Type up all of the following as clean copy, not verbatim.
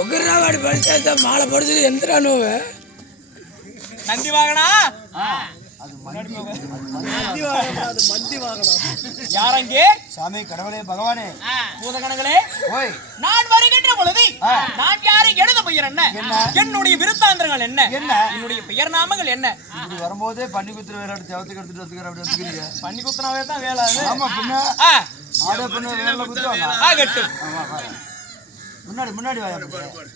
ஒகராவாடி படிச்சா மாலை படிச்சது எந்திரா நோவு நந்தி வாகனா யாரங்கே சாமி கடவுளே பகவானே பூதகணங்களே ஓய் நான் வருகின்ற பொழுது நான் யாரை எழுத பெயர் என்ன என்னுடைய விருத்தாந்தரங்கள் என்ன என்னுடைய பெயர் நாமங்கள் என்ன இப்படி வரும்போதே பண்ணி குத்துற வேற தேவத்துக்கு எடுத்துட்டு வந்துக்கிற அப்படி வந்துக்கிறீங்க பண்ணி குத்துனாவே தான் வேலை ஆமா பின்ன ஆட பண்ண வேலை குத்துவாங்க ஆகட்டும் முன்னாடி முன்னாடி வாயா முன்னாடி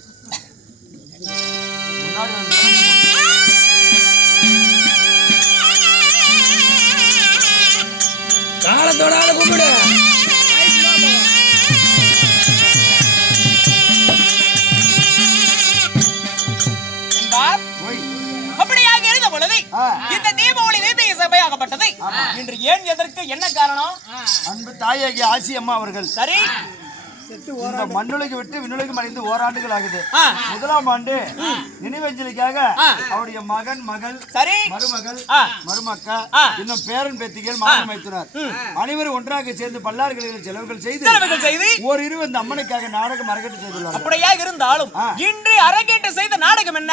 காலத்தோட ஆளை கூப்பிடு அப்படியாக எழுத பொழுது இந்த தீபாவளி தேசிய சபையாகப்பட்டது இன்று ஏன் எதற்கு என்ன காரணம் அன்பு தாயாகிய ஆசி அம்மா அவர்கள் சரி இந்த மண்ணுலகை விட்டு விண்ணுலகம் அடைந்து ஓராண்டுகள் ஆகுது. முதலாம் ஆண்டு நினைவஞ்சலிக்காக அவருடைய மகன், மகள், சரி, மருமகள், மருமக்கா, இன்னும் பேரன் பேத்திகள் மாதம் வைத்தனர். அனைவரும் ஒன்றாக சேர்ந்து பல்லாறுகளில் செலவுகள் செய்து ஓரிரு இந்த அம்மனுக்காக நாடகம் அரங்கேற்றம் செய்துள்ளார். அப்படியா இருந்தாலும் இன்று அரங்கேற்றம் செய்த நாடகம் என்ன?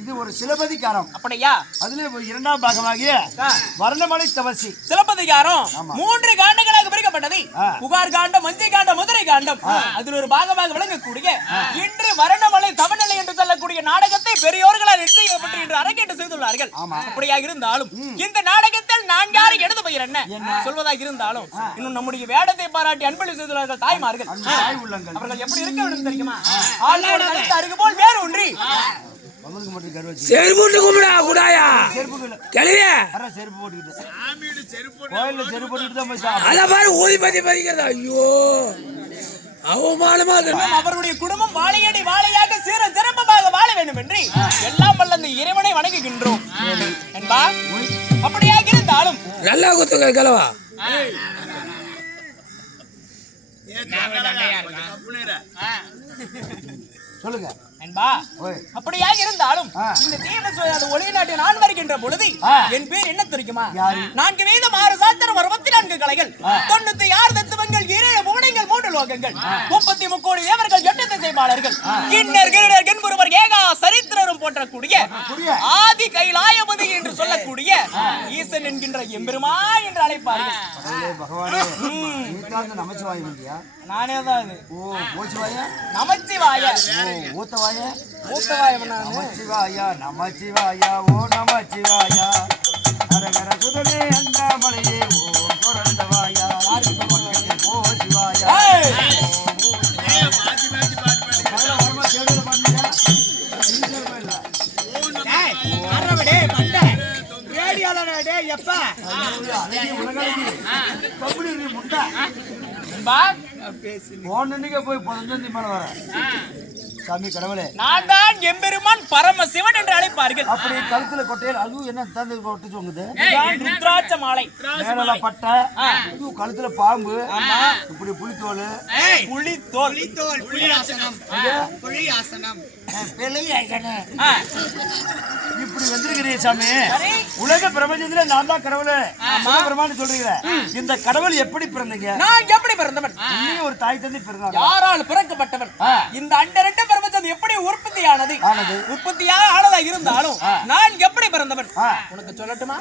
இது ஒரு சிலப்பதிகாரம். அப்படியா? அதுல இரண்டாம் பாகமாகிய வர்ணமலை தவசி சிலப்பதிகாரம் 3 காண்டங்களாக பிரிக்கப்பட்டது. புகார் காண்டம், மஞ்சை காண்டம், மதுரை காண்டம். அதில் ஒரு பாகமாக விளங்கக்கூடிய இன்று வர்ணமலை தவநிலை என்று சொல்லக்கூடிய நாடகத்தை பெரியோர்களால் நிச்சயிக்கப்பட்டு இன்று அரங்கேற்றம் செய்துள்ளார்கள். அப்படியாக இருந்தாலும் இந்த நாடகத்தில் நான் யாரு எனது பெயர் என்ன சொல்வதாக இருந்தாலும் இன்னும் நம்முடைய வேடத்தை பாராட்டி அன்பளி செய்துள்ளார்கள் தாய்மார்கள். அவர்கள் எப்படி இருக்க வேண்டும் தெரியுமா? அருகு போல் வேறு ஒன்றி செருப்பு கும்பிடா கூடாயா கிளவிய செருப்பு போட்டுக்கிட்டு கோயில்ல செருப்பு போட்டுக்கிட்டு தான் போய் அத பாரு ஊதி பத்தி பதிக்கிறதா. ஐயோ அவமானமா அவருடைய குடும்பம் வாழையடி வாழையாக சீர சிறப்பாக வாழ வேண்டும் என்று எல்லாம் வல்ல அந்த இறைவனை வணங்குகின்றோம் என்பா. அப்படியாக இருந்தாலும் நல்லா குத்துங்க கிளவா. சொல்லுங்க என்பா. அப்படியாக இருந்தாலும் இந்த தீப ஒளி நாட்டில் நான் வருகின்ற பொழுது என் பேர் என்ன தெரியுமா? 4 வேதம் 6 சாஸ்திரம் 64 கலைகள் 96 தத்துவங்கள் 7 புவனங்கள் 3 லோகங்கள் 33 கோடி தேவர்கள் 8 திசைபாலர்கள் கிண்ணர் கிரீடர் கென்புருவர் ஏகா சரித்திரரும் போற்றக்கூடிய ஆதி கைலாயபதி என்று சொல்லக்கூடிய ஈசன் என்கின்ற எம்பெருமா என்று அழைப்பார்கள். நானே தான். நமச்சிவாய ஊத்தவாய நமச்சிவாய நமச்சிவாயா ஓ நமச்சிவாயா ஹரஹர சுதனே அண்ணாமலையே ஓ தொடர்ந்தவாயா ஓ சிவாயா. போய் பொழுது மேல வர சாமி கடவுளே நான் தான் எம்பெருமான் பரமசிவன் என்று அழைப்பார்கள். அப்படி கழுத்துல கொட்டையில் அதுவும் என்ன தந்து கொட்டு சொங்குது? ருத்ராட்ச மாலை மேல பட்டை, கழுத்துல பாம்பு, இப்படி புலித்தோல் இப்படி வந்திருக்கிறீ சாமி. உலக பிரபஞ்சத்துல நான் தான் கடவுள் பிரமான்னு சொல்றீங்க. இந்த கடவுள் எப்படி பிறந்தீங்க? நான் எப்படி பிறந்தவன்? ஒரு தாய் தந்தை பிறந்தாங்க. யாரால் பிறக்கப்பட்டவன்? இந்த அண்டரண்ட பிரபஞ்சம் எப்படி உற்பத்தியானது? உற்பத்தியாக ஆனதா இருந்தாலும் நான் எப்படி பிறந்தவன் உனக்கு சொல்லட்டுமா?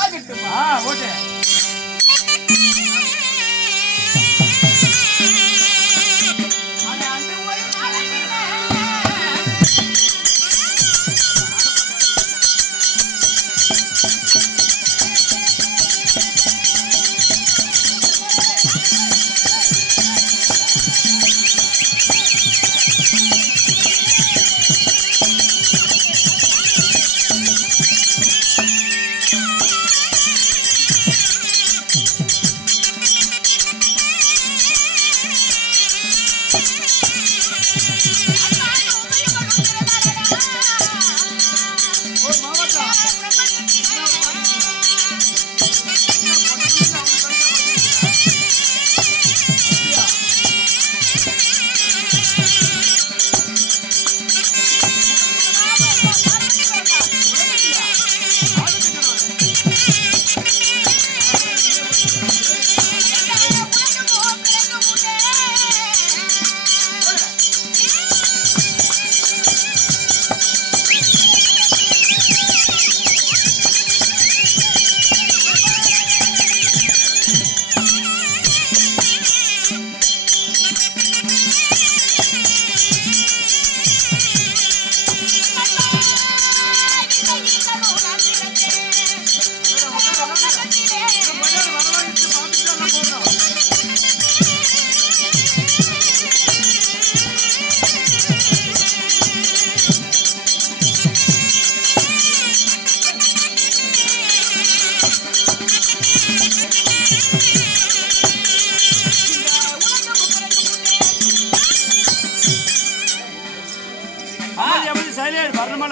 ஆகட்டுமா? ஓகே.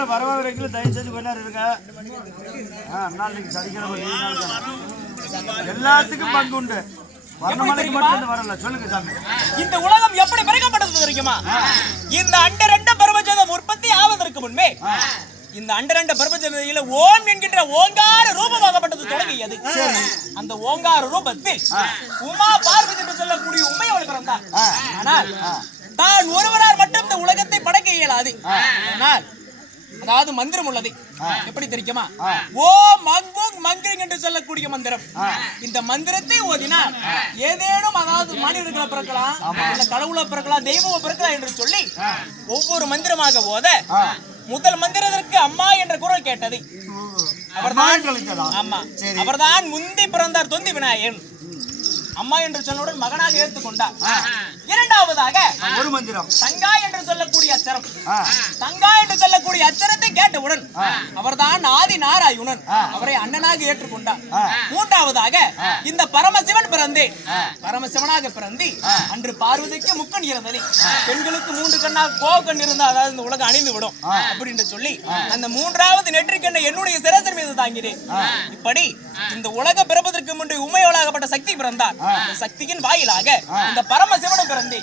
வரவாங்க தயவு செஞ்சு கொண்டாரு இருக்க. நாளைக்கு சனிக்கிழமை எல்லாத்துக்கும் பங்கு உண்டு. வர்ணமலைக்கு மட்டும் வரல. சொல்லுங்க சாமி. இந்த உலகம் எப்படி பிறக்கப்பட்டது தெரியுமா? இந்த அண்டரண்ட பிரபஞ்சம் உற்பத்தி ஆவதற்கு முன்பே இந்த அண்டரண்ட பிரபஞ்சத்தில ஓம் என்கின்ற ஓங்கார ரூபமாகப்பட்டது தொடங்கியது. அந்த ஓங்கார ரூபத்தில் உமா பார்வதி என்று சொல்லக்கூடிய உண்மையோடு பிறந்தார். ஆனால் தான் ஒருவரால் மட்டும் இந்த உலகத்தை படைக்க இயலாது. ஆனால் அதாவது மந்திரம் உள்ளது. எப்படி தெரியுமா? ஓம் மங்கும் மங்கிங் என்று சொல்லக்கூடிய மந்திரம். இந்த மந்திரத்தை ஓதினால் ஏதேனும் அதாவது மனிதர்களை பிறக்கலாம், இல்ல கடவுளை பிறக்கலாம், தெய்வத்தை பிறக்கலாம் என்று சொல்லி ஒவ்வொரு மந்திரமாக ஓத முதல் மந்திரத்திற்கு அம்மா என்ற குரல் கேட்டது. அவர்தான் முந்தி பிறந்தார் தொந்தி விநாயகன். அம்மா என்று சொன்னவுடன் மகனாக ஏற்றுக்கொண்டார். இரண்டாவதாக ஒரு மந்திரம் தங்கா என்று சொல்லக்கூடிய அச்சரம். தங்கா என்று சொல்லக்கூடிய அச்சரத்தை கேட்டவுடன் அவர்தான் ஆதி நாராயணன். அவரை அண்ணனாக ஏற்றுக்கொண்டார். மூன்றாவதாக இந்த பரமசிவன் பிறந்தே பரமசிவனாக பிறந்து அன்று பார்வதிக்கு முக்கண் இருந்தது. பெண்களுக்கு 3 கண்ணால் கோகண் இருந்தால் அதாவது இந்த உலகம் அணிந்து விடும் அப்படின்னு சொல்லி அந்த 3வது நெற்றிக்கண்ணை என்னுடைய சிரசின் மீது தாங்கினேன். இப்படி இந்த உலக பிறப்பதற்கு முன்பு உமையோளாகப்பட்ட சக்தி பிறந்தார். சக்தியின் வாயிலாக இந்த பரமசிவனும் பிறந்தே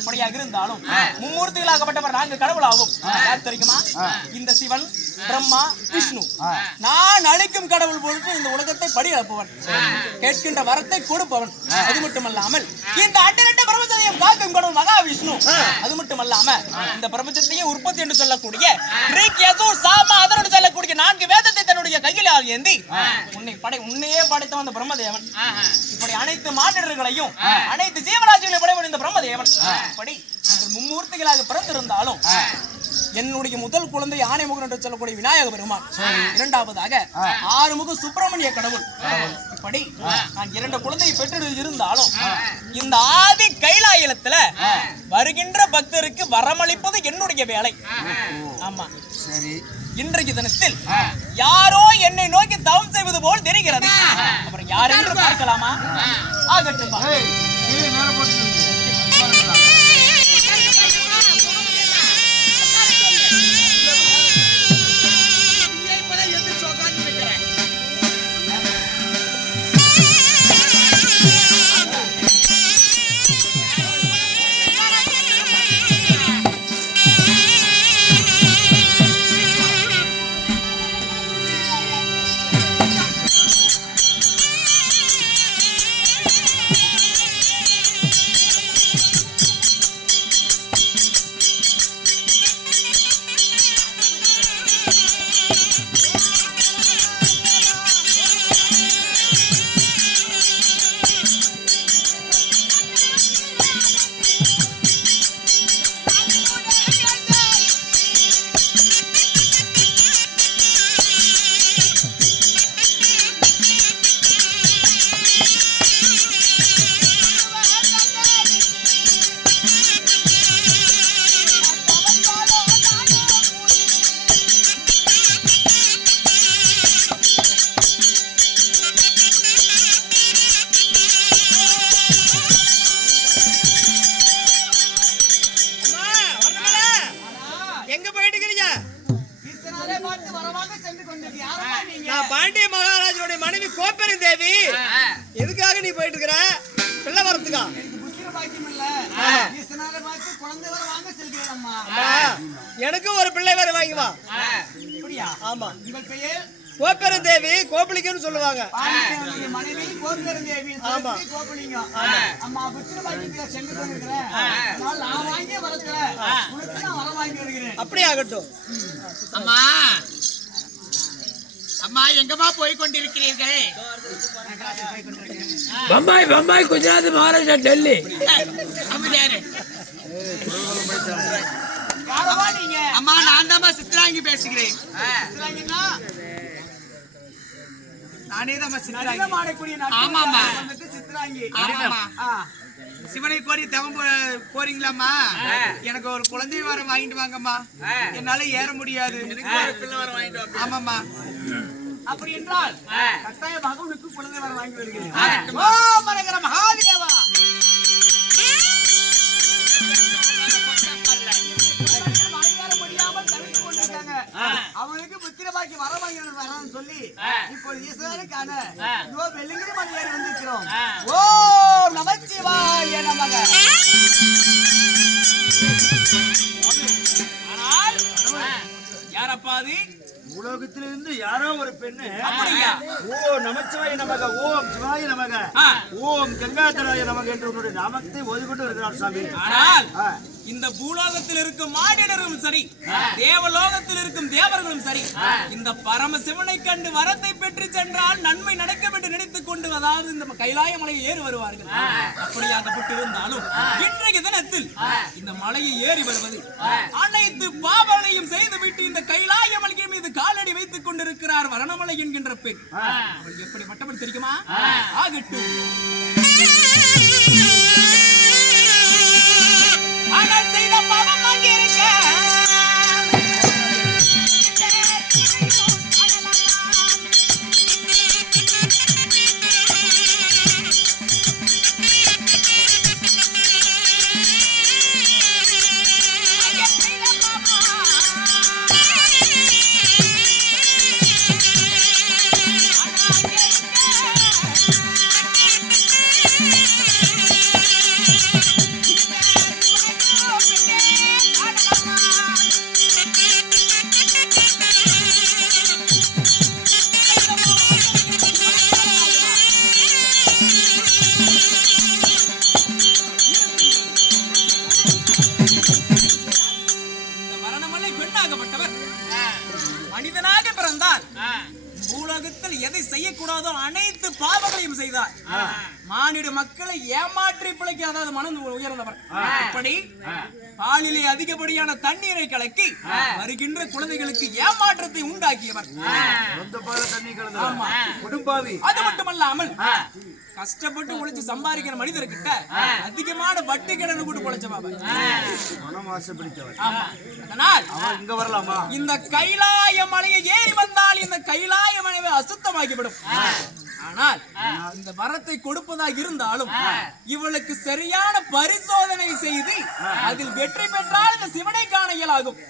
இப்படியாக இருந்தாலும் மும்மூர்த்திகளாகப்பட்டவர் நான்கு கடவுளாகும். யார் தெரியுமா? இந்த சிவன், பிரம்மா, விஷ்ணு. நான் அழிக்கும் கடவுள் பொருட்டு இந்த உலகத்தை படி அளப்பவன், கேட்கின்ற வரத்தை கொடுப்பவன். அது மட்டுமல்லாமல் இந்த அண்டரண்ட பிரபஞ்சத்தையும் காக்கும் கடவுள் மகாவிஷ்ணு. அது மட்டுமல்லாம இந்த பிரபஞ்சத்தையும் உற்பத்தி என்று சொல்லக்கூடிய கிரீக், யசூர், சாமா அதனோடு சொல்லக்கூடிய 4 வேதத்தை தன்னுடைய கையில் ஏந்தி உன்னையே படைத்தவன் அந்த பிரம்மதேவன். இப்படி அனைத்து மானிடர்களையும் அனைத்து ஜீவராசிகளையும் படைவன் இந்த பிரம்மதேவன். இப்படி மும்மூர்த்திகளாக பிறந்திருந்தாலும் என்னுடைய முதல் குழந்தை ஆனைமுகன் என்று சொல்லக்கூடிய விநாயக பெருமான். இரண்டாவதாக ஆறுமுக சுப்பிரமணிய கடவுள். இப்படி நான் 2 குழந்தையை பெற்று இருந்தாலும் இந்த ஆதி கைலாயத்துல வருகின்ற பக்தருக்கு வரமளிப்பது என்னுடைய வேலை. ஆமா சரி. இன்றைய தினத்தில் யாரோ என்னை நோக்கி தவம் செய்வது போல் தெரிகிறது. அப்புறம் யார் என்று பார்க்கலாமா? ஆகட்டும். பாண்டிய மகாராஜனுடைய மனைவி கோப்பெருந்தேவி. எதுக்காக நீ போயிட்டு இருக்கிற? பிள்ளை வரத்துக்கா? எனக்கு ஒரு பிள்ளை வேற வாங்கி வா. ஆமா, கோப்பெருந்தேவி கோப்பலிங்கன்னு சொல்லுவாங்க. ஆமா அப்படி ஆகட்டும். அம்மா அம்மா எங்கம்மா போய் கொண்டிருக்கிறீர்கள்? பம்பாய், பம்பாய், குஜராத், மகாராஷ்டிரா, டெல்லி. அம்மா நான் தான் சித்ராங்கி பேசுகிறேன். நானே தான் சித்ராங்கி. ஆமாம்மா சித்ராங்கி. சிவனை கோரி தவம் போறீங்களாம்மா? எனக்கு ஒரு குழந்தை வரம் வாங்கிட்டு வாங்கம்மா. என்னால ஏற முடியாது. ஆமாம்மா. அப்படி என்றால் கட்டாயமாக உனக்கு குழந்தை வரம் வாங்கி வருகிறேன். ஓம் மரகர மகாதேவா. அவனுக்கு புத்திர பாக்கி வர வாங்கி சொல்லி இப்போ ஈஸ்வரனுக்கான வெள்ளிங்கிரி மலையேறி வந்திருக்கிறோம். ஓ ஓம் நமச்சிவாய நமக. ஆனால் யாரப்பா அது? உலகத்திலிருந்து யாரோ ஒரு பெண்ணு அப்படியா? ஓ நமச்சிவாய நமக, ஓம் சிவாய நமக, ஓம் கங்காதராய நமக என்று உன்னுடைய நாமத்தை ஓதிக்கொண்டு வருகிறார் சாமி. ஆனால் இந்த பூலோகத்தில் இருக்கும் மானிடரும் சரி, தேவலோகத்தில் இருக்கும் தேவர்களும் சரி, இந்த பரமசிவனை கண்டு வரத்தை பெற்று சென்றால் நன்மை நடக்கும் என்று நினைத்துக் கொண்டு, அதாவது இந்த கைலாய மலையை ஏறி வருவார்கள். அப்படியாகப்பட்டு இருந்தாலும் இன்றைய தினத்தில் இந்த மலையை ஏறி வருவது அனைத்து பாவங்களையும் செய்துவிட்டு இந்த கைலாய மலையை மீது காலடி வைத்துக் கொண்டிருக்கிறார் வரணமலை என்கின்ற பெண். அவள் எப்படிப்பட்டவள் தெரியுமா? ஆகட்டும். ஆனால் செய்த பாவம் அங்கிருக்க மனிதனாக பிறந்தார். பூலோகத்தில் எதை செய்யக்கூடாதோ அனைத்து பாவங்களையும் செய்தார். மானிட மக்களை ஏமாற்றி பிழைக்காத மனம் உயர்ந்தவர். இப்படி பாலிலே அதிகப்படியான தண்ணீரை கலக்கி வருகின்ற குழந்தைகளுக்கு ஏமாற்றத்தை உண்டாக்கியவர். அது மட்டுமல்லாமல் கஷ்டப்பட்டு உழைச்சு சம்பாதிக்கிற மனிதர்கிட்ட அதிகமான வட்டி கடன் கூட பொழைச்சவர். அதனால் இங்க வரலாமா? இந்த கைலாய மலையை ஏறி வந்தால் இந்த கைலாய மலையை அசுத்தமாகிவிடும். ஆனால் இந்த வரத்தை கொடுப்பதாக இருந்தாலும் இவளுக்கு சரியான பரிசோதனை செய்து அதில் வெற்றி பெற்றால் இந்த சிவனை காண இயலாகும்.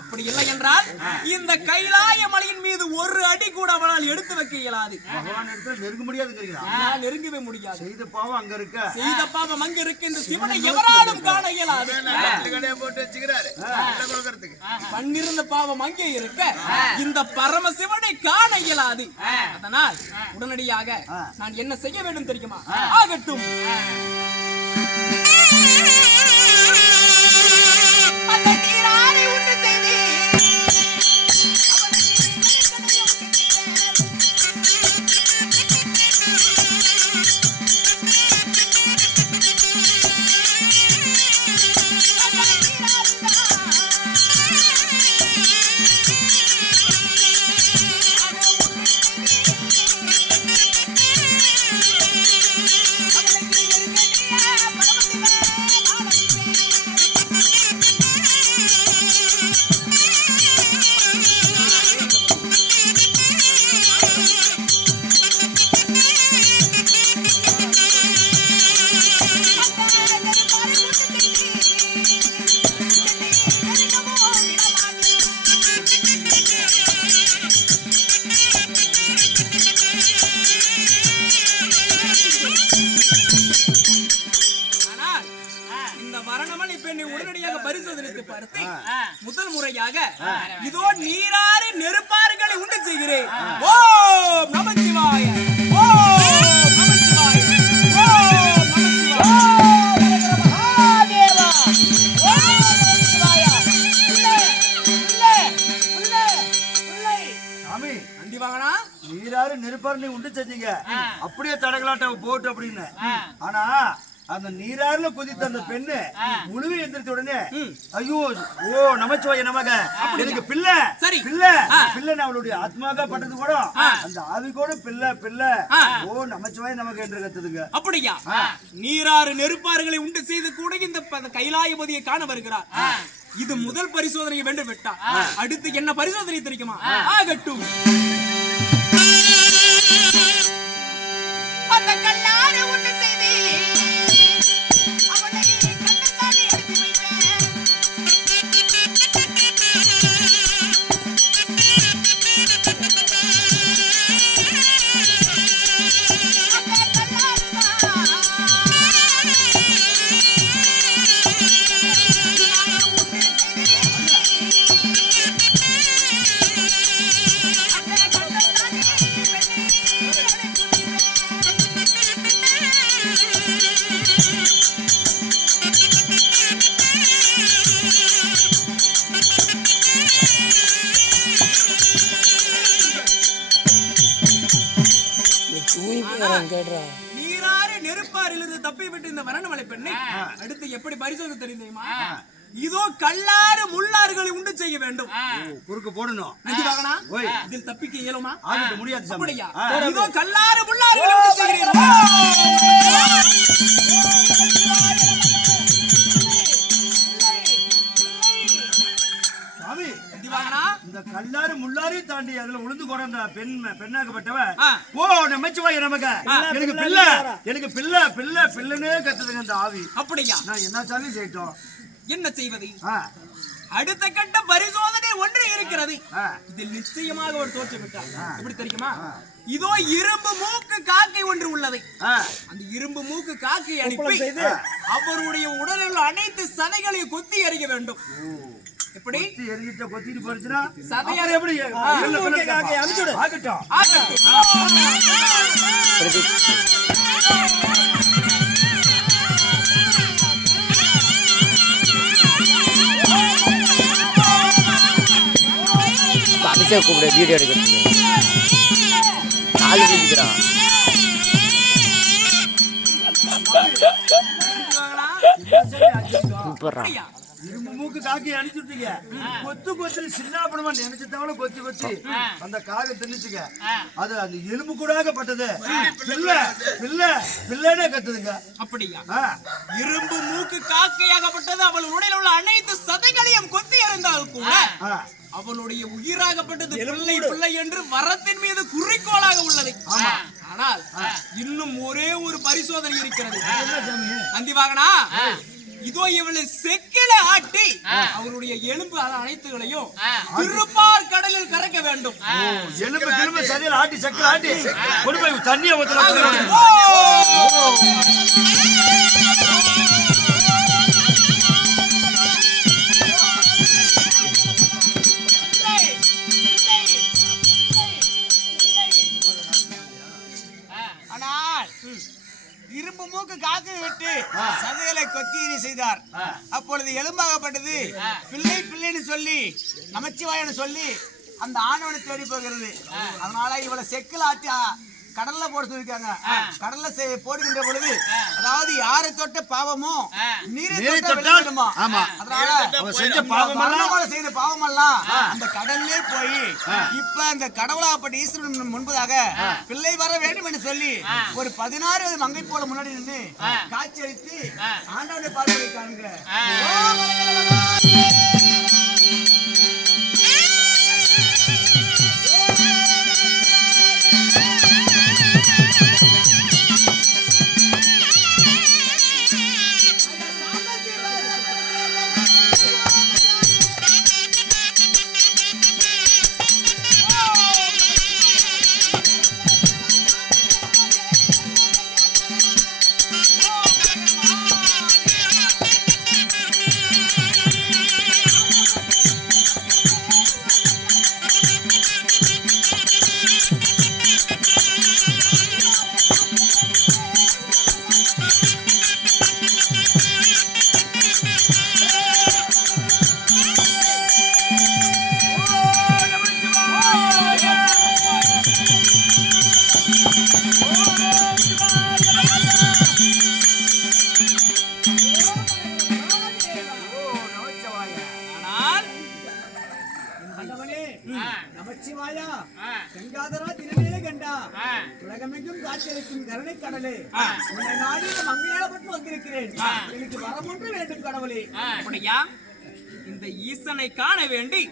அப்படி இல்லை என்றால் இந்த கைலாய மலையின் மீது ஒரு அடி கூட அவளால் எடுத்து வைக்க இயலாது. நெருங்க முடியாது, நெருங்கவே முடியாது. செய்த பாவம் அங்க இருக்க, செய்த பாவம் அங்க இருக்கு. இந்த சிவனை எவராலும் காண இயலாது. பண்ணிருந்த பாவம் அங்கே இருக்க இந்த பரம சிவனை காண இயலாது. அதனால் உடனடியாக நான் என்ன செய்ய வேண்டும் தெரியுமா? ஆகட்டும். முதல் முறையாக இதோ நீராறு நெருப்பாறுகளை உண்டு செய்கிறேன். ஓம் நமச்சிவாய, ஓம் நமச்சிவாய, ஓம் நமச்சிவாய, மகாதேவா, ஓம் நமச்சிவாய. சாமி அண்டி வாங்கனா நீராறு நெருப்பாறு நீ உண்டு செஞ்சீங்க, அப்படியே தடகலாட்ட போட்டு அப்படின்னு. ஆனா அந்த நீராறுல குதித்த அந்த பெண்ணு முழுவி எந்திரிச்ச உடனே ஐயோ ஓ நமச்சிவாய நமக, எனக்கு பிள்ளை பிள்ளை பிள்ளை அவளுடைய ஆத்மாக்கா பட்டது கூட அந்த ஆவி கூட பிள்ளை பிள்ளை ஓ நமச்சிவாய நமக என்று கத்துதுங்க. அப்படியா? நீராறு நெருப்பாறுகளை உண்டு செய்து கூட இந்த கைலாயபதியை காண வருகிறார். இது முதல் பரிசோதனை வேண்டும் விட்டா அடுத்து என்ன பரிசோதனை தெரியுமா? ஆகட்டும். அந்த கல்லாறு உண்டு செய்து நீராறு நெருப்பாரிலிருந்து தப்பி விட்டு இந்த வரணமலை பெண்ணை அடுத்து எப்படி பரிசோதனை தெரியுமா? இதோ கல்லாறு முள்ளாறுகளை உண்டு செய்ய வேண்டும். குறுக்கு போடணும். இதில் தப்பிக்க இயலுமா? முடியாது. அப்படியா? இதோ கல்லாறு முள்ளாறுகளை உண்டு செய்கிறேன். இந்த கல்லாறு முள்ளாரி தாண்டி அதுல உளுந்து கொண்ட பெண்ணாக்கப்பட்டவன் ஓ நமச்சிவாய நமக்கு எனக்கு பிள்ளைனே கத்துதுங்க இந்த ஆவி. அப்படியா? நான் என்ன சாமி செய்யட்டும்? என்ன செய்வது? அடுத்த கட்ட பரிசோதனை ஒன்று இருக்கிறது. இதில் நிச்சயமாக ஒரு தோற்றம் விட்டார். எப்படி தெரியுமா? இதோ இரும்பு மூக்கு காக்கை ஒன்று உள்ளது. அந்த இரும்பு மூக்கு காக்கை அனுப்பி அவருடைய உடலில் உள்ள அனைத்து சதைகளையும் கொத்தி எறிய வேண்டும். எப்படி எரிஞ்சிட்ட கொத்திட்டு போச்சுனா சதையால எப்படி காக்கை அனுப்பிடு. ஆகட்டும். அபிஷேக் கூப்பிட வீடியோ எடுக்கிறது ஆளு விழிக்கிறான். இரும்பு மூக்கு காக்கி அனுப்பிச்சுட்டீங்க. கொத்து சின்னாப்படமா நினைச்சதாவளை கொத்தி அந்த காகை தின்னுச்சுங்க. அது அந்த எலும்பு கூடாகப்பட்டது. பிள்ளைனே கத்துதுங்க. அப்படியா? இரும்பு மூக்கு காக்கையாகப்பட்டது அவள் உடலில் உள்ள அனைத்து சதைகளையும் கொத்தி எறிந்தால் கூட அவளுடைய உயிராகப்பட்டது பிள்ளை என்று வரத்தின் மீது குறிக்கோளாக உள்ளது. ஆனால் இன்னும் ஒரே ஒரு பரிசோதனை இருக்கிறது. நந்திவாகனா, இதோ இவளை செக்கில ஆட்டி அவருடைய எலும்பு அனைத்துகளையும் திருப்பார் கடலில் கரைக்க வேண்டும். எலும்பு சரியில் ஆட்டி செக்கில ஆட்டி கொண்டு போய் தண்ணியை ஊத்தலாம். இரும்பு மூக்கு காக்கை விட்டு சதைகளை கொத்தி செய்தார். அப்பொழுது எலும்பாகப்பட்டது பிள்ளைன்னு சொல்லி நமச்சிவாயன்னு சொல்லி அந்த ஆணவனை தேடி போகிறது. அதனால இவளை செக்கில் ஆட்டி கடல்ல போட சொல்லிருக்காங்க. கடல்ல போடுகின்ற பொழுது அதாவது யாரை தொட்ட பாவமோ நீரை தொட்ட அதனால செய்த பாவமெல்லாம் அந்த கடல்லே போய் இப்ப அந்த கடவுளாகப்பட்ட ஈஸ்வரன் முன்பதாக பிள்ளை வர வேண்டும் என்று சொல்லி ஒரு 16 மங்கை போல முன்னாடி நின்று காட்சி அளித்து ஆண்டவனை பார்த்து காண்க. நமச்சிவாயா கங்காதரா திருநீல கண்டா உலகமெங்கும் காட்சியளிக்கும் கருணை கடலே உன்னை நாடி மங்கையாளப்பட்டு வந்திருக்கிறேன். எனக்கு வரம் ஒன்று வேண்டும் கடவுளே. அப்படியா? இந்த ஈசனை காண வேண்டி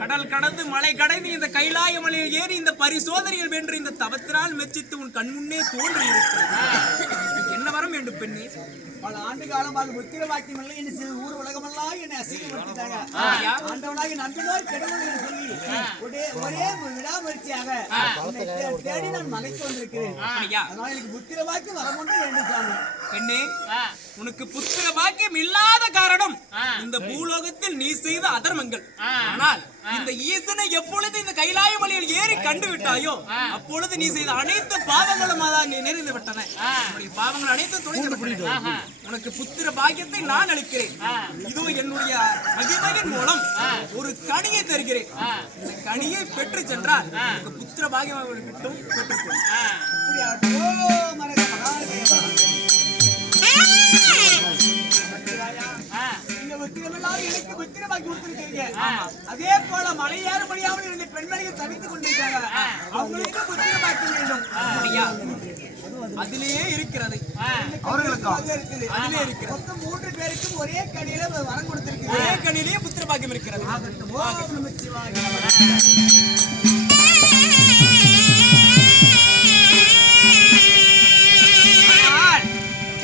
கடல் கடந்து மலை கடைந்து இந்த கைலாய மலையில் ஏறி இந்த பரிசோதனையில் வென்று இந்த தவத்தினால் மெச்சித்து உன் கண்முன்னே தோன்றி இருக்கிறது. என்ன வரம் வேண்டும் பெண்ணே? பல ஆண்டு காலமாக முத்திர வாக்கியம் இல்லை என்று ஊர் உலகமெல்லாம் என்னை அசிங்கப்படுத்திட்டாங்க. ஆண்டவனாகி நம்பினோர் கெடுவது என்று சொல்லி ஒரே விடாமரிச்சியாக தேடி நான் மலைக்கு வந்திருக்கிறேன். அதனால எனக்கு புத்திர வாக்கியம் வரம் ஒன்று வேண்டும் சாமி. பெண்ணே, உனக்கு புத்திர பாக்கியம் இல்லாத காரணம் இந்த பூலோகத்தில் நீ செய்த அதர்மங்கள். ஆனால் இந்த ஈசனை எப்பொழுது இந்த கைலாய மலையில் ஏறி கண்டு விட்டாயோ அப்பொழுது நீ செய்த அனைத்து பாவங்களும் நிறைந்து விட்டன. பாவங்கள் அனைத்தும் துடைக்கப்பட்டன. உனக்கு புத்திர பாக்கியத்தை நான் அளிக்கிறேன். இதோ என்னுடைய மகிமையின் மூலம் ஒரு கனியை தருகிறேன். இந்த கனியை பெற்று சென்றால் புத்திர பாக்கியம் கிட்டும் பெற்றுக்கொள். ஓம் அரக மகாதேவா. இந்த புத்திரமெல்லாம் எனக்கு புத்திரமாக்கி கொடுத்திருக்கீங்க. அதே போல மலையேற முடியாமல் இருந்த பெண்மணிகள் தவித்துக் கொண்டிருக்காங்க. அவங்களுக்கு புத்திரமாக்க வேண்டும். அதிலேயே இருக்கிறது. அதிலே இருக்கிறது. மொத்தம் 3 பேருக்கும் ஒரே கனியில வரம் கொடுத்திருக்கீங்க. ஒரே கனியிலேயே புத்திர பாக்கியம் இருக்கிறது. ஓம் நமச்சிவாய.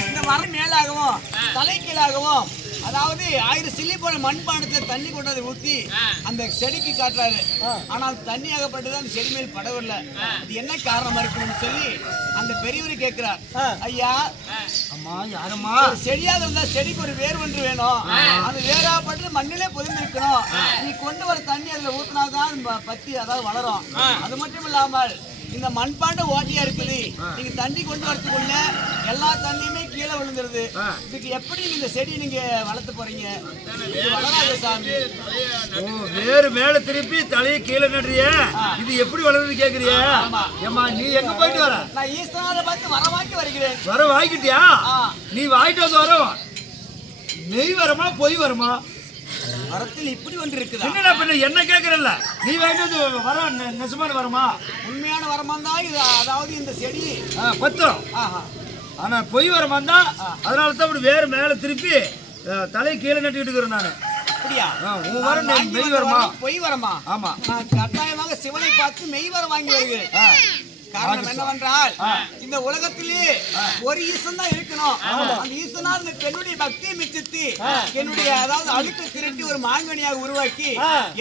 இந்த வரம் மேலாகவும் தலைக்கீழாகவும், அதாவது 1000 சில்லி போல மண்பாண்டத்துல தண்ணி கொண்டு வந்து ஊத்தி அந்த செடிக்கு காட்டுறாரு. ஆனால் தண்ணி ஆகப்பட்டது அந்த செடி மேல் படவில்லை. அது என்ன காரணமா இருக்குன்னு சொல்லி அந்த பெரியவர் கேட்கிறார். ஐயா, அம்மா யாரம்மா? ஒரு செடியாக இருந்தா செடிக்கு ஒரு வேர் ஒன்று வேணும். அந்த வேறாப்பட்டு மண்ணிலே பொதுந்து இருக்கணும். நீ கொண்டு வர தண்ணி அதுல ஊத்தினாதான் பத்தி அதாவது வளரும். அது மட்டும் இல்லாமல் இந்த மண்பாண்ட ஓட்டியா இருக்குது. நீங்க தண்ணி கொண்டு வரதுக்குள்ள எல்லா தண்ணியுமே கீழே விழுந்துருது. இதுக்கு எப்படி இந்த செடி நீங்க வளர்த்து போறீங்க? இது வளராது சாமி. வேறு மேல திருப்பி தலையை கீழே நடுறிய, இது எப்படி வளருது கேக்குறிய? ஏமா நீ எங்க போயிட்டு வர? நான் ஈஸ்வரனை பார்த்து வர வாங்கி வருகிறேன். வர வாங்கிட்டியா? நீ வாங்கிட்டு வந்து வர நெய் வரமா பொய் வருமா? மரத்தில் இப்படி ஒன்று இருக்குதா? என்னடா பண்ண என்ன கேக்குறல்ல? நீ வாங்கிட்டு வந்து வர நெசமான வரமா? உண்மையான வரமா தான் இது. அதாவது இந்த செடி பத்திரம். ஆனா பொய் வரமா தான். அதனால தான் இப்படி வேறு மேல திருப்பி தலை கீழே நட்டுக்கிட்டு இருக்கிறேன் நானு. அப்படியா? உன் வர மெய் வரமா பொய் வரமா? ஆமா. நான் கட்டாயமாக சிவனை பார்த்து மெய் வர வாங்கி வருகிறேன். காரணம் என்னவென்றால் இந்த உலகத்திலே ஒரு ஈசன் தான் இருக்கணும். அந்த ஈசனா இந்த பெண்ணுடைய பக்தியை மிச்சித்து என்னுடைய அதாவது அழுக்கு திரட்டி ஒரு மாங்கனியாக உருவாக்கி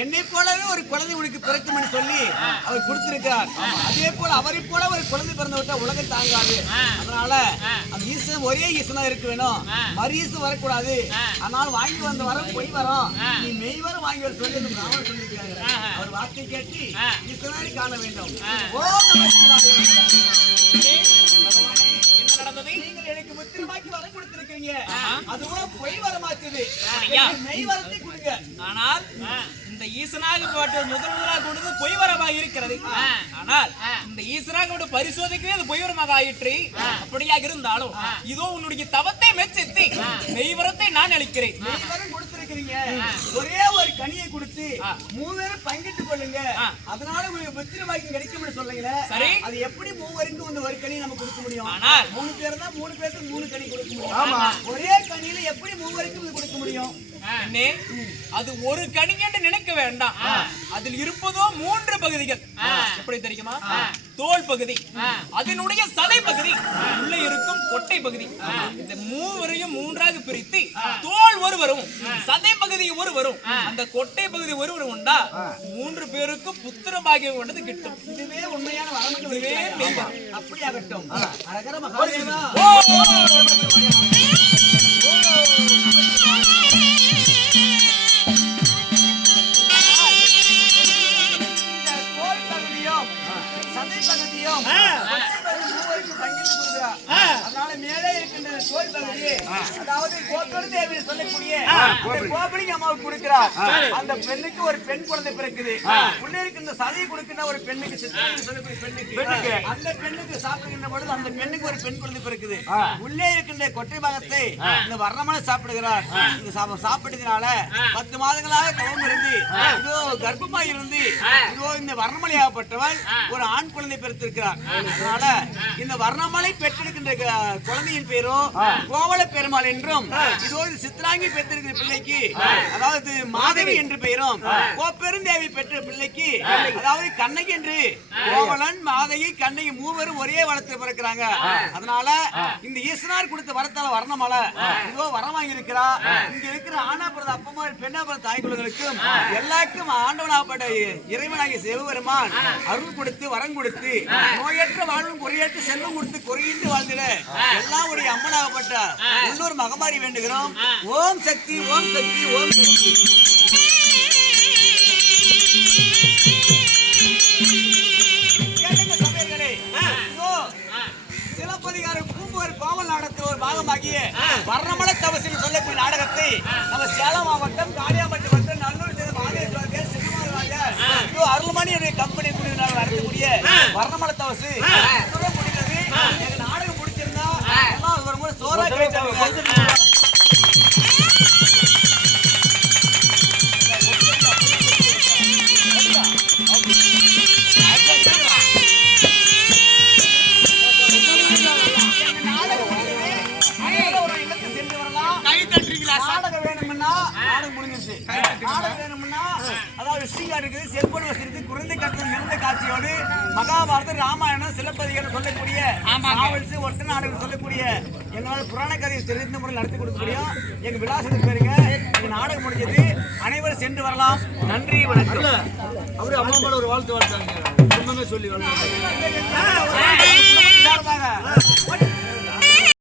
என்னை போலவே ஒரு குழந்தை உனக்கு பிறக்கும் சொல்லி அவர் கொடுத்திருக்கிறார். அதே போல அவரை போல ஒரு குழந்தை பிறந்து விட்டா உலகம் தாங்காது. அதனால அந்த ஈசன் ஒரே ஈசனா இருக்க வேணும். மறு ஈசன் வரக்கூடாது. அதனால வாங்கி வந்த வரம் பொய் வரும். நீ மெய் வர வாங்கி வர சொல்லி அந்த பிராமணர் சொல்லியிருக்காங்க. அவர் வார்த்தை கேட்டு ஈசனாரை காண வேண்டும். ஓம் நம சிவாய. என்ன நடந்தது? நீங்கள் எனக்கு முத்திரமாக்கி வரம் கொடுத்திருக்கீங்க. அதுவும் பொய் வரமாக்குது. அப்படியா? மெய் வரத்தை கொடுங்க. ஆனால் இந்த ஈசனாக போட்டு முதலாக கொடுத்து பொய் வரமாக இருக்கிறது. ஆனால் இந்த ஈசனாக கொண்டு பரிசோதிக்கவே அது பொய் வரமாக ஆயிற்று. அப்படியாக இருந்தாலும் இதோ உன்னுடைய தவத்தை மெச்சித்து மெய்வரத்தை நான் அளிக்கிறேன். மெய் வரம் கொடுத்திருக்கீங்க. ஒரே ஒரு கனியை கொடுத்து 3 பேரும் பங்கிட்டு கொள்ளுங்க. அதனால உங்களுக்கு முத்திரமாக்கி கிடைக்கும்னு சொல்லுங்களே. சரி. அது எப்படி 3 பேருக்கு ஒரு கனி நம்ம கொடுக்க முடியும்? ஆனால் 3 பேர் தான் 3 பேருக்கு 3 கனி கொடுக்க முடியும். ஒரே கனியில எப்படி 3 பேருக்கு கொடுக்க முடியும்? அண்ணே, அது ஒரு கனி என்று நினைக்க வேண்டாம். அதில் இருப்பதோ 3 பகுதிகள். எப்படி தெரியுமா? தோல் பகுதி, அதனுடைய சதை பகுதி, உள்ள இருக்கும் கொட்டை பகுதி. இந்த மூவரையும் 3ஆக பிரித்து தோல் ஒருவரும் சதை பகுதி ஒருவரும் அந்த கொட்டை பகுதி ஒருவரும் உண்டா 3 பேருக்கு புத்திர பாக்கியம் கொண்டது கிட்டும். இதுவே உண்மையான வரமுக்கு இதுவே மெய்வரம். அப்படி ஆகட்டும். அரகர மகாதேவா. அதனால மேலே இருக்கின்ற தோல் பகுதியை அதாவது கோப்பெரும் தேவி சொல்லக்கூடிய கோபலிங்க அம்மாவுக்கு கொடுக்கிறார். அந்த பெண்ணுக்கு ஒரு பெண் குழந்தை பிறக்குது. உள்ளே இருக்கின்ற சதையை கொடுக்கின்ற ஒரு பெண்ணுக்கு சித்திரை சொல்லக்கூடிய பெண்ணுக்கு அந்த பெண்ணுக்கு சாப்பிடுகின்ற பொழுது அந்த பெண்ணுக்கு ஒரு பெண் குழந்தை பிறக்குது. உள்ளே இருக்கின்ற கொட்டை பாகத்தை இந்த வர்ணமான சாப்பிடுகிறார். இந்த சாப்பிட்டதுனால 10 மாதங்களாக தவம் இருந்து இதோ கர்ப்பமா இருந்து இதோ இந்த வர்ணமலையாகப்பட்டவள் ஒரு ஆண் குழந்தை பெற்றிருக்கிறார். அதனால இந்த வர்ணமலை பெற்றெடுக்கின்ற குழந்தையின் பேரோ கோவல பெருமாள் என்றும் இதோ சித்ராங்கி பெற்றிருக்கிற பிள்ளைக்கு அதாவது மாதவி என்று பெயரும் கோப்பெருந்தேவி பெற்ற பிள்ளைக்கு அதாவது கண்ணகி என்று கோவலன் மாதவி கண்ணகி மூவரும் ஒரே வளத்தில் பிறக்கிறாங்க. அதனால இந்த ஈஸ்வரர் கொடுத்த வரத்தால வர்ணமலை இதோ வரம் வாங்கி இருக்கிறா. இங்க இருக்கிற ஆனா பிறந்த அப்பமா பெண்ணா பிறந்த தாய்க்குழுக்களுக்கும் எல்லாருக்கும் ஆண்டவனாகப்பட்ட இறைவனாகிய சிவபெருமான் அருள் கொடுத்து வரம் கொடுத்து நோயற்ற வாழ்வும் குறையற்ற செல்வம் கொடுத்து குறையின்றி வாழ்ந்திட எல்லாம் ஒரு அம்மனாகப்பட்ட உள்ளூர் மகமாரி வேண்டுகிறோம். ஓம் சக்தி ஓம் சக்தி ஓம் சக்தி. சபைகளே, சிலப்பதிகாரம் பூம்புகார் கோமல் நாடகத்தில் ஒரு பாகமாகிய வர்ணமலை தவசில் சொல்லக்கூடிய நாடகத்தை நம்ம சேலம் மாவட்டம் காளியாம்பட்டி வட்டம் நல்லூர் அருள்மணி கம்பெனி நடத்தக்கூடிய வர்ணமலை தவசு முடிந்தது. வேணும்னா அதாவது ஸ்ரீகார் இருக்குது, செல்போன் வசதி இருக்குது, குழந்தை கட்டணம் நிறைந்த காட்சியோடு மகாபாரதம், ராமாயணம், சிலப்பதிகாரம் சொல்லக்கூடிய நாவல்ஸ், ஒட்ட நாடுகள் சொல்லக்கூடிய எங்களால் புராண கதையை தெரிந்த முறையில் நடத்தி கொடுக்க முடியும். எங்க விலாசத்துக்கு பேருங்க. எங்க நாடகம் முடிஞ்சது. அனைவரும் சென்று வரலாம். நன்றி, வணக்கம். அப்படியே அம்மா மேல ஒரு வாழ்த்து வாழ்த்தாங்க சொல்லி சார்பாக